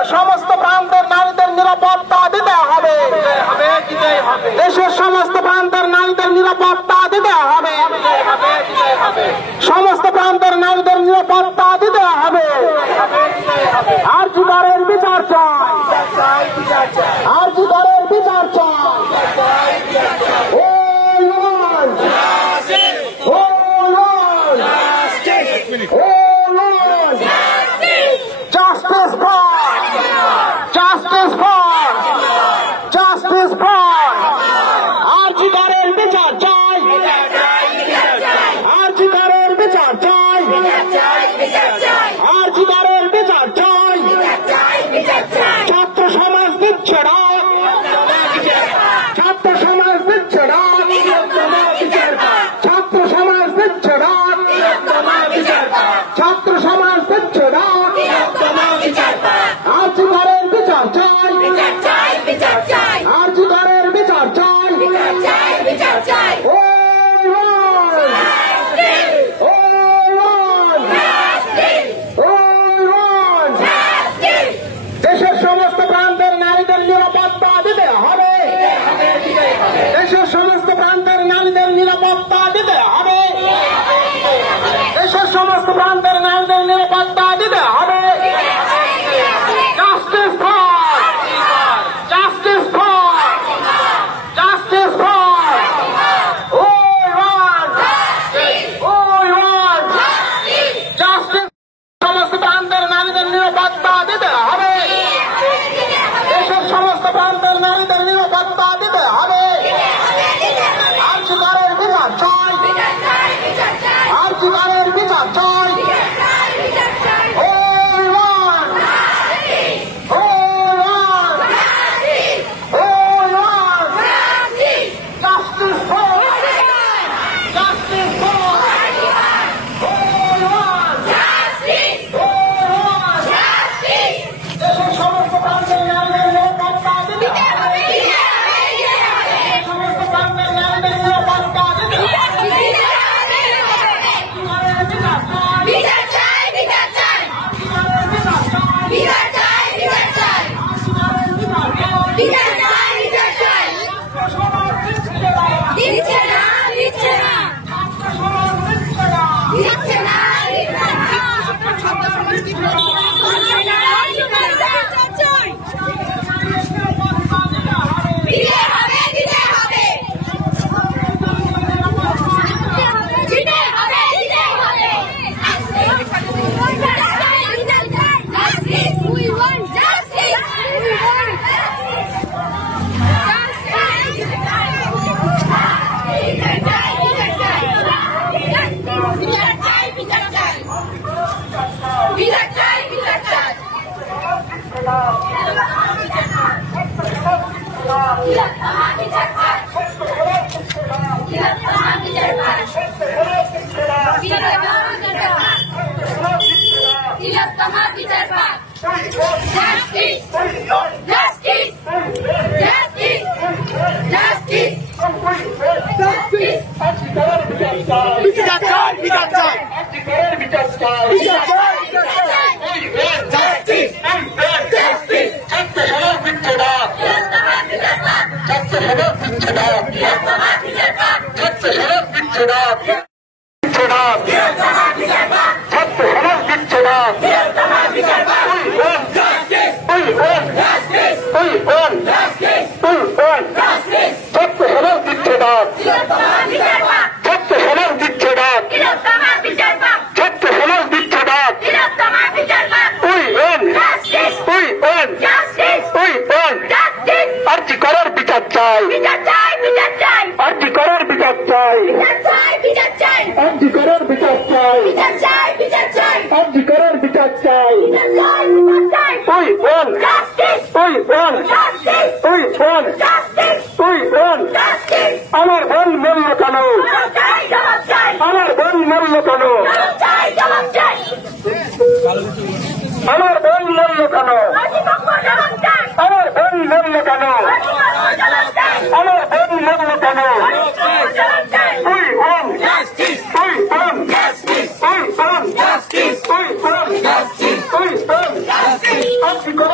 দেশের সমস্ত প্রান্তের নারীদের নিরাপত্তা দিতে হবে, দেশের সমস্ত প্রান্তের নারীদের নিরাপত্তা দিতে হবে, সমস্ত প্রান্তের নারীদের নিরাপত্তা দিতে হবে। আরজিকরের বিচার চাই, আরজিকরের বিচার চাই। Justice for, justice for, justice for. আরজিকরের বিচার চাই, আরজিকরের বিচার চাই, আরজিকরের বিচার চাই। ছাত্র সমাজ দিচ্ছে না, ছাত্র সমাজ দিচ্ছে না, ছাত্র সমাজ দিচ্ছে না, ছাত্র সমাজ দিচ্ছে না। আরজিকরের বিচার চাই, আরজিকরের বিচার চাই। দেশের সমস্ত প্রান্তের নারীদের নিরাপত্তা দিতে হবে, দেশের সমস্ত প্রান্তের নারীদের নিরাপত্তা দিতে হবে, দেশের সমস্ত প্রান্তের নারীদের নিরাপত্তা দিতে হবে। Justice for, justice for, justice for. We want, we want justice. সমস্ত প্রান্তের নারীদের নিরাপত্তা দিতে হবে, দেশের সমস্ত প্রান্তের নারীদের নিরাপত্তা দিতে হবে। আরজিকরের বিচার চাই, আরজিকরের বিচার চাই। আমার বোন মূল্য কেন, আমার বোন মূল্য কেন, আমার বোন মূল্য কেন, আমার বোন মূল্য কেন, আমার বোন মূল্য কেন। তুই বোন, তুই বোন, তুই বোন, তুই বোন, তুই বোন।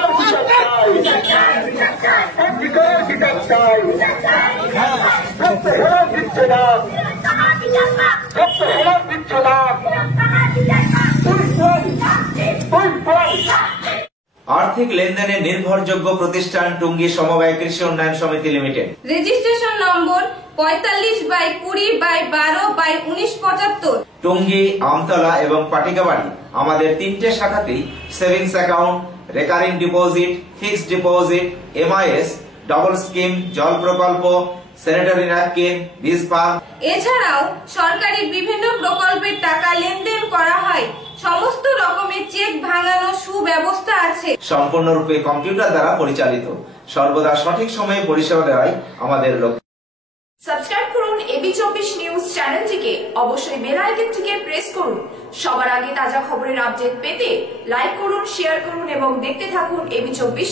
আর্থিক লেনদেনে নির্ভরযোগ্য প্রতিষ্ঠান টুঙ্গী সমবায় কৃষি উন্নয়ন সমিতি limited. Registration number 45/20/12/1975। Tungi, Amtala এবং পাটিকাবাড়ি আমাদের 3টে শাখাতেই savings account, recurring deposit, fixed deposit, MIS, double scheme, জল প্রকল্প, স্যানিটারি ন্যাপকিন, বীজ পাম্প এছাড়াও সরকারি বিভিন্ন প্রকল্পের টাকা লেনদেন করা হয়। সমস্ত রকমের চেক ভাঙানো সুব্যবস্থা আছে। সম্পূর্ণরূপে কম্পিউটার দ্বারা পরিচালিত। সর্বদা সঠিক সময়ে পরিষেবা দেওয়াই আমাদের লক্ষ্য। সাবস্ক্রাইব করুন এবি24 নিউজ চ্যানেলটিকে, অবশ্যই বেল আইকনটিকে প্রেস করুন। সবার আগে তাজা খবরের আপডেট পেতে লাইক করুন, শেয়ার করুন এবং দেখতে থাকুন এবি24।